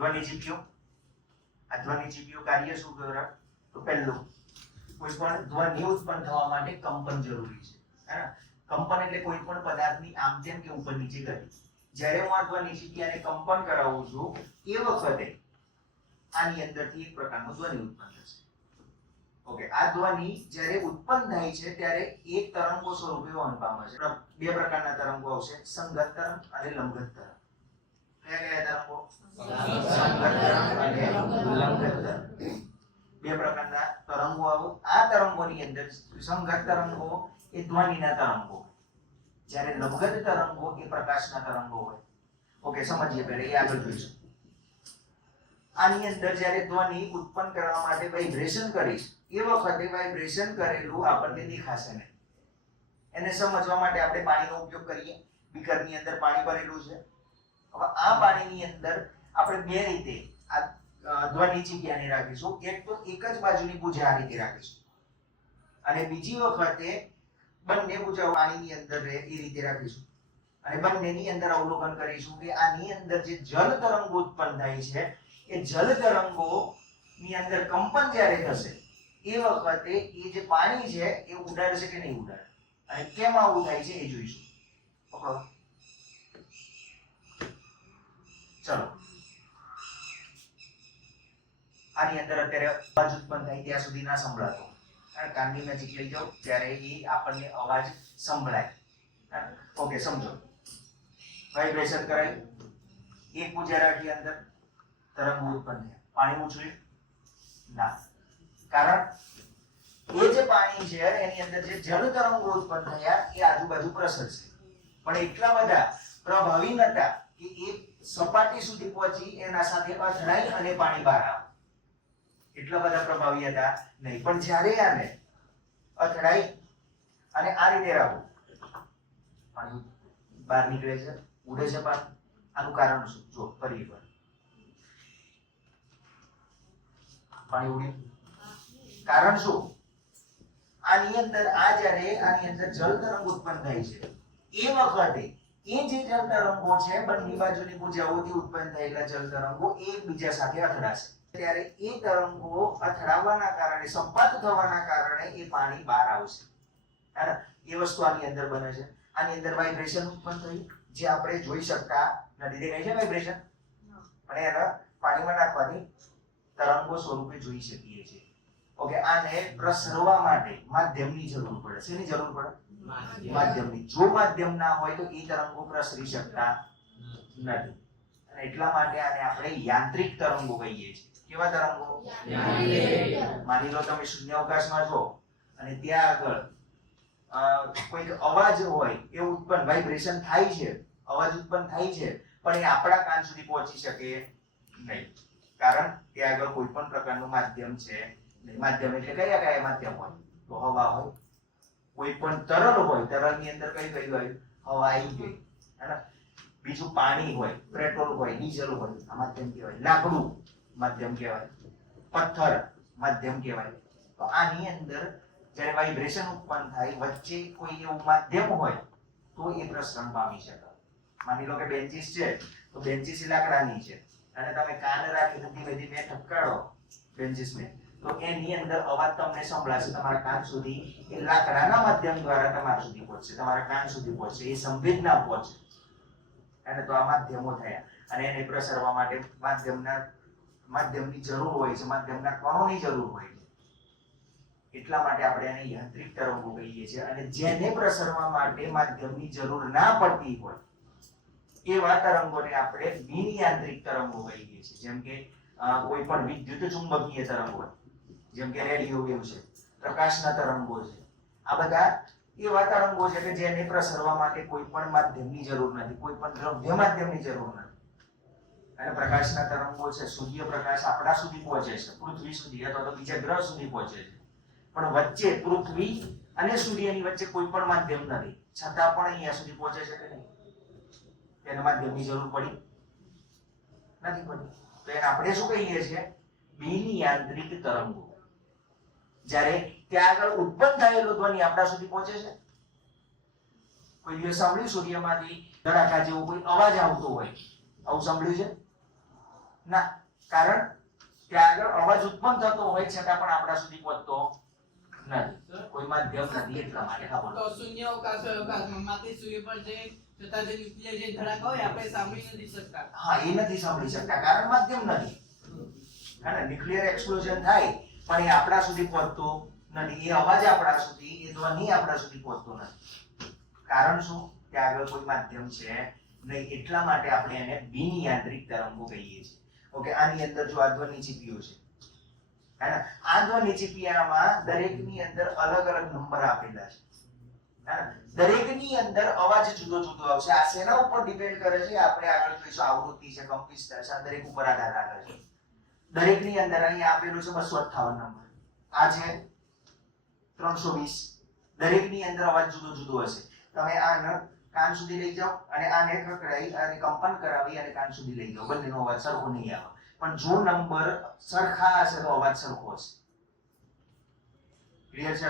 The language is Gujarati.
ધ્વનિ જીપ્યું. આ ધ્વનિ જીપ્યું કાર્ય શું કરે? તો પહેલું, કોઈ પણ ધ્વનિ ઉત્પન્ન થવા માટે કંપન જરૂરી છે. હે ને? કંપન એટલે કોઈ પણ પદાર્થની આમ તેમ કે ઉપર નીચે ગતિ. જ્યારે હું આ ધ્વનિ જીપ્યાને કંપન કરાવું છું એ વખતે આની અંદરથી એક પ્રકારનો ધ્વનિ ઉત્પન્ન થશે. ઓકે, આ ધ્વનિ જ્યારે ઉત્પન્ન થાય છે ત્યારે એક તરંગો સ્વરૂપે વહન પામે છે. બે પ્રકારના તરંગો આવશે, સંગત તરંગ અને લંબઘત તરંગ. કયા કયા તરંગો? સંગત તરંગ અને લંબઘત તરંગ. બે પ્રકારના તરંગો આવે. આ તરંગોની અંદર સંગત તરંગો એ ધ્વનિના તરંગો, જ્યારે લંબઘત તરંગો એ પ્રકાશના તરંગો હોય. ઓકે, સમજીએ પહેલા, એ આગળ જોઈશું. આની અંદર જ્યારે ધ્વનિ ઉત્પન્ન કરવા માટે વાઇબ્રેશન કરીશ એ વખતે વાઇબ્રેશન કરેલું આપણને દેખાશે નહીં. એને સમજવા માટે આપણે પાણીનો ઉપયોગ કરીએ. બીકરની અંદર પાણી ભરેલું છે. હવે આ પાણીની અંદર આપણે બે રીતે આ ધ્વનિ ચીપિયાને રાખીશું. એક તો એક જ બાજુની ભુજા આ રીતે રાખીશું અને બીજી વખતે બંને ભુજાઓ પાણીની અંદર રહે એ રીતે રાખીશું અને બંનેની અંદર અવલોકન કરીશું કે આની અંદર જે જલ તરંગો ઉત્પન્ન થાય છે એ જલ તરંગો ની અંદર કંપન જ્યારે થશે એ વખતે એ જે પાણી છે એ ઉડાડશે કે નહીં ઉડાડે અને કેમ આવું થાય છે એ જોઈશું. પકડો, ચલો. આની અંદર અત્યારે અવાજ ઉત્પન્ન થાય ત્યાં સુધી ના સંભળાતો, કારણ કાનની નજીક લઈ જાઓ ત્યારે એ આપણને અવાજ સંભળાય. ઓકે, સમજો. વાઇબ્રેશન કરાય, એક ભુજા રાખી અંદર તરંગો ઉત્પન્ન થયા. પાણી ઉછળ્યું ના, કારણ એ જે પાણી છે એની અંદર જે જળ તરંગો ઉત્પન્ન થયા એ આજુબાજુ પ્રસરશે, પણ એટલા બધા પ્રભાવી નતા કે એ સપાટી સુધી પહોંચી એના સાથે અથડાઈ અને પાણી બહાર આવે. એટલા બધા પ્રભાવી હતા નહીં. પણ જ્યારે આને અથડાઈ અને આ રીતે રાખો, પાણી બહાર નીકળે છે, ઉડે છે પાણી. આનું કારણ શું? જો ફરી એકવાર પાણી ઉડ્યું. કારણ શું? આની અંદર જ્યારે આની અંદર જળ તરંગ ઉત્પન્ન થાય છે એ વખતે એ જે જળ તરંગો છે બંને બાજુની ભુજાઓથી ઉત્પન્ન થયેલા જળ તરંગો એકબીજા સાથે અથડાશે. ત્યારે એ તરંગો અથડાવાના કારણે, સંપાત થવાના કારણે એ પાણી બહાર આવશે. એ વસ્તુ આની અંદર બને છે. આની અંદર વાઇબ્રેશન ઉત્પન્ન થયું જે આપણે જોઈ શકતા નથી. દેખાય છે વાઇબ્રેશન? પણ એને પાણીમાં નાખવાથી તરંગો સ્વરૂપે જોઈ શકીએ છીએ. ઓકે, આને પ્રસરવા માટે માધ્યમની જરૂર પડે. શેની જરૂર પડે? માધ્યમની. જો માધ્યમ ના હોય તો એ તરંગો પ્રસરી શકતા નથી અને એટલા માટે આને આપણે યાંત્રિક તરંગો કહીએ છીએ. કેવા તરંગો? માની લો તમે શૂન્યાવકાશમાં છો અને ત્યાં આગળ કોઈક અવાજ હોય એ ઉત્પન્ન, વાઇબ્રેશન થાય છે, અવાજ ઉત્પન્ન થાય છે, પણ એ આપણા કાન સુધી પહોંચી શકે નહીં, કારણ ત્યાં આગળ કોઈ પણ પ્રકારનું માધ્યમ છે નહીં. માધ્યમ એટલે કયા કયા માધ્યમ હોય? તો હવા હોય, કોઈ પણ તરલ હોય, તરલની અંદર કઈ કઈ હોય? હવા આવી ગઈ, બીજું પાણી હોય, પેટ્રોલ હોય, ડીઝલ હોય, આ માધ્યમ કહેવાય. લાકડું માધ્યમ કહેવાય, પથ્થર માધ્યમ કહેવાય. તો આની અંદર જ્યારે વાઇબ્રેશન ઉત્પન્ન થાય વચ્ચે કોઈ એવું માધ્યમ હોય તો એ પ્રસરણ પામી શકે. માની લો કે બેન્ચીસ છે તો બેન્ચીસ લાકડાની છે અને તમે કાન રાખીને ધીમે ધીમે ઠપકારો બેન્ચીસને તો એની અંદર અવાજ તમને સંભળાશે તમારા કાન સુધી. એ લાકડાના માધ્યમ દ્વારા તમારા સુધી પહોંચશે, તમારા કાન સુધી પહોંચશે, એ સંવેદના પહોંચે. અને તો આ માધ્યમો થયા અને એને પ્રસરવા માટે માધ્યમની જરૂર હોય છે, માધ્યમના કણોની જરૂર હોય છે. એટલા માટે આપણે એને યાંત્રિક તરંગો કહીએ છીએ. અને જેને પ્રસરવા માટે માધ્યમની જરૂર ના પડતી હોય એવા તરંગોને આપણે બિન યાંત્રિક તરંગો કહીએ છીએ. જેમ કે કોઈ પણ વિદ્યુત ચુંબકીય તરંગો હોય, જેમ કે રેડિયો વેવ છે, પ્રકાશના તરંગો છે. આ બધા એવા તરંગો છે કે જેને પ્રસરવા માટે કોઈ પણ માધ્યમની જરૂર નથી, કોઈ પણ દ્રવ્ય માધ્યમની જરૂર નથી. અને પ્રકાશના તરંગો છે, સૂર્યપ્રકાશ આપણા સુધી પહોંચે છે, પૃથ્વી સુધી અથવા તો બીજા ગ્રહ સુધી પહોંચે છે, પણ વચ્ચે પૃથ્વી અને સૂર્યની વચ્ચે કોઈ પણ માધ્યમ નથી, છતાં પણ અહીંયા સુધી પહોંચે છે કે નહીં? એને માધ્યમની જરૂર પડી નથી પડી. તો એને આપણે શું કહીએ છીએ? બિન યાંત્રિક તરંગો. જ્યારે ત્યાં આગળ ઉત્પન્ન થયેલો ધ્વનિ આપણા સુધી પહોંચે છે. કોઈ દિવસ સાંભળ્યું સૂર્યમાંથી ધડાકા જેવો કોઈ અવાજ આવતો હોય? આવું સાંભળ્યું છે? ના, કારણ ત્યાં આગળ અવાજ ઉત્પન્ન થતો હોય છતાં પણ આપણા સુધી પહોંચતો નથી, કોઈ માધ્યમ નથી એટલા માટે. હા બોલો. તો શૂન્ય અવકાશ હોય, અવકાશમાં માથી સૂર્ય પર જે છતાં જે ન્યુક્લિયર જે ધડાકા હોય આપણે સાંભળી નથી શકતા. હા, એ નથી સાંભળી શકતા કારણ માધ્યમ નથી. હા, ન્યુક્લિયર એક્સપ્લોઝન થાય પણ એ આપણા સુધી પહોંચતો નથી, એ અવાજ આપણા સુધી, એ ધ્વનિ આપણા સુધી પહોંચતો નથી. કારણ શું? ત્યાં આગળ કોઈ માધ્યમ છે નહીં, એટલા માટે આપણે એને બિનયાંત્રિક તરંગો કહીએ છીએ. ઓકે, આની અંદર જો આ ધ્વનિ ચીપીઓ છે, હે ને, આ ધ્વનિ ચીપિયામાં દરેકની અંદર અલગ અલગ નંબર આપેલા છે, હે ને, દરેકની અંદર અવાજ જુદો જુદો આવશે. આ શેના ઉપર ડિપેન્ડ કરે છે? આપણે આગળ જોઈશું. આવૃત્તિ છે, કંપિતતા છે, આ દરેક ઉપર આધાર રાખે છે. દરેકની અંદર અહીં આપેલું છે 258 નંબર, આ છે 320. દરેકની અંદર અવાજ જુદો જુદો હશે. તમે આને કાન સુધી લઈ જાઓ અને આને ખકડાઈ અને કંપન કરાવી અને કાન સુધી લઈ જાઓ, બંનેનો અવાજ સરખો નહીં આવે. પણ જો નંબર સરખા હશે તો અવાજ સરખો હશે. ક્લિયર છે?